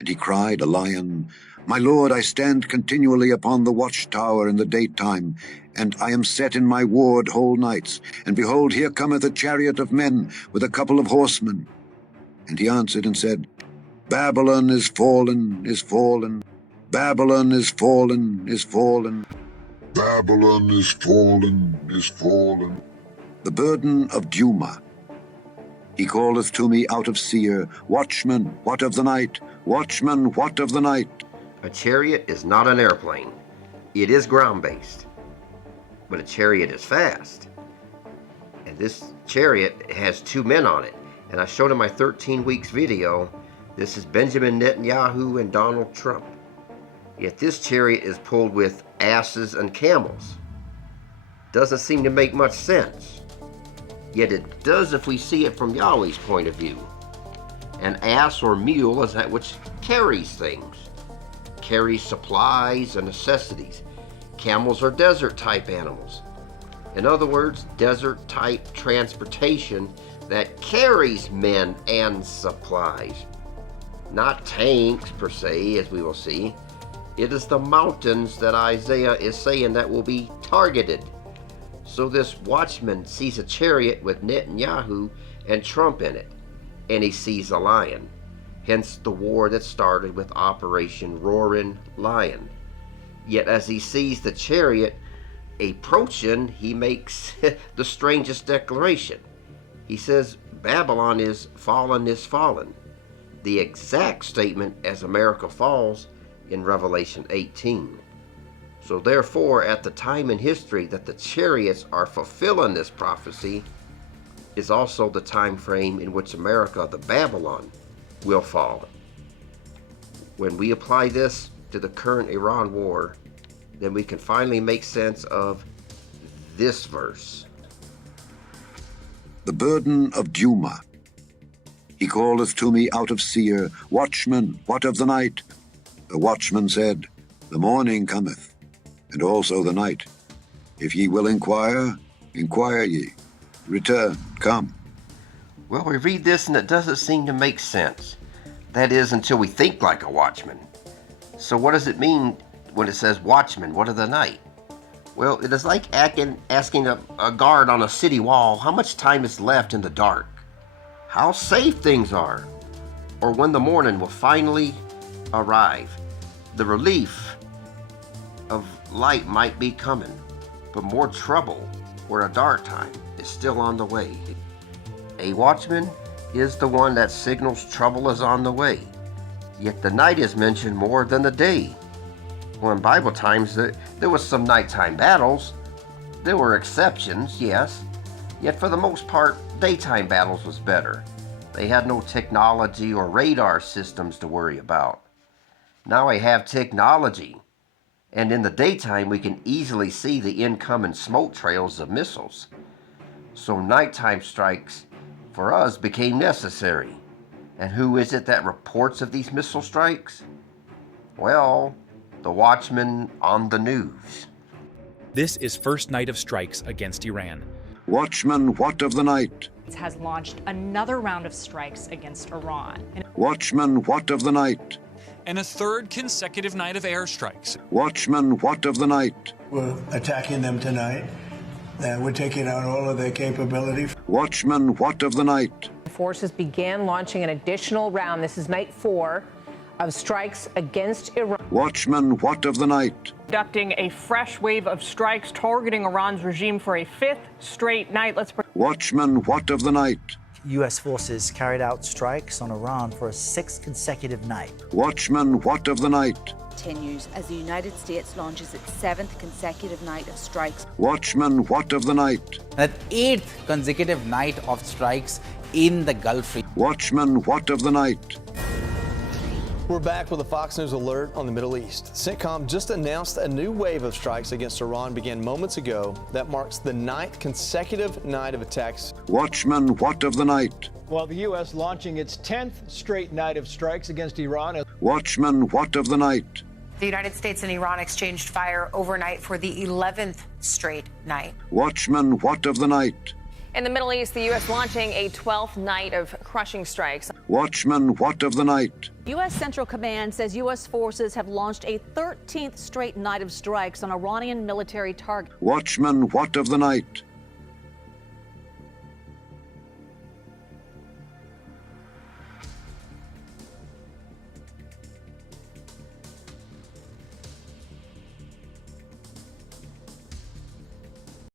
And he cried, a lion, My lord, I stand continually upon the watchtower in the daytime, and I am set in my ward whole nights. And behold, here cometh a chariot of men with a couple of horsemen. And he answered and said, Babylon is fallen, is fallen. Babylon is fallen, is fallen. Babylon is fallen, is fallen. The burden of Duma. He calleth to me out of Seir, Watchman, what of the night? Watchman, what of the night? A chariot is not an airplane. It is ground-based. But a chariot is fast. And this chariot has 2 men on it. And I showed in my 13 weeks video, this is Benjamin Netanyahu and Donald Trump. Yet this chariot is pulled with asses and camels. Doesn't seem to make much sense. Yet it does if we see it from Yahweh's point of view. An ass or mule is that which carries things, carries supplies and necessities. Camels are desert-type animals. In other words, desert-type transportation that carries men and supplies. Not tanks per se, as we will see. It is the mountains that Isaiah is saying that will be targeted. So this watchman sees a chariot with Netanyahu and Trump in it, and he sees a lion. Hence the war that started with Operation Roaring Lion. Yet as he sees the chariot approaching, he makes the strangest declaration. He says, Babylon is fallen, is fallen. The exact statement as America falls in Revelation 18. So therefore, at the time in history that the chariots are fulfilling this prophecy is also the time frame in which America, the Babylon, will fall. When we apply this to the current Iran war, then we can finally make sense of this verse. The burden of Duma. He calleth to me out of Seir, Watchman, what of the night? The watchman said, The morning cometh, and also the night. If ye will inquire, inquire ye. Return, come. Well, we read this and it doesn't seem to make sense. That is, until we think like a watchman. So what does it mean when it says watchman, what of the night? Well, it is like asking a guard on a city wall how much time is left in the dark, how safe things are, or when the morning will finally arrive. The relief of light might be coming, but more trouble or a dark time is still on the way. A watchman is the one that signals trouble is on the way, yet the night is mentioned more than the day. Well, in Bible times, there was some nighttime battles. There were exceptions, yes, yet for the most part, daytime battles was better. They had no technology or radar systems to worry about. Now we have technology, and in the daytime we can easily see the incoming smoke trails of missiles. So nighttime strikes for us became necessary. And who is it that reports of these missile strikes? Well, the watchman on the news. This is first night of strikes against Iran. Watchman, what of the night? Has launched another round of strikes against Iran. Watchman, what of the night? And a third consecutive night of airstrikes. Watchman, what of the night? We're attacking them tonight. We're taking out all of their capability. Watchman, what of the night? Forces began launching an additional round. This is night 4 of strikes against Iran. Watchman, what of the night? Conducting a fresh wave of strikes targeting Iran's regime for a 5th straight night. Watchman, what of the night? U.S. forces carried out strikes on Iran for a 6th consecutive night. Watchman, what of the night? Continues as the United States launches its 7th consecutive night of strikes. Watchman, what of the night? An 8th consecutive night of strikes in the Gulf region. Watchman, what of the night? We're back with a Fox News alert on the Middle East. CENTCOM just announced a new wave of strikes against Iran began moments ago. That marks the 9th consecutive night of attacks. Watchman, what of the night? While the U.S. launching its 10th straight night of strikes against Iran. Watchman, what of the night? The United States and Iran exchanged fire overnight for the 11th straight night. Watchman, what of the night? In the Middle East, the U.S. launching a 12th night of crushing strikes. Watchman, what of the night? U.S. Central Command says U.S. forces have launched a 13th straight night of strikes on Iranian military targets. Watchman, what of the night?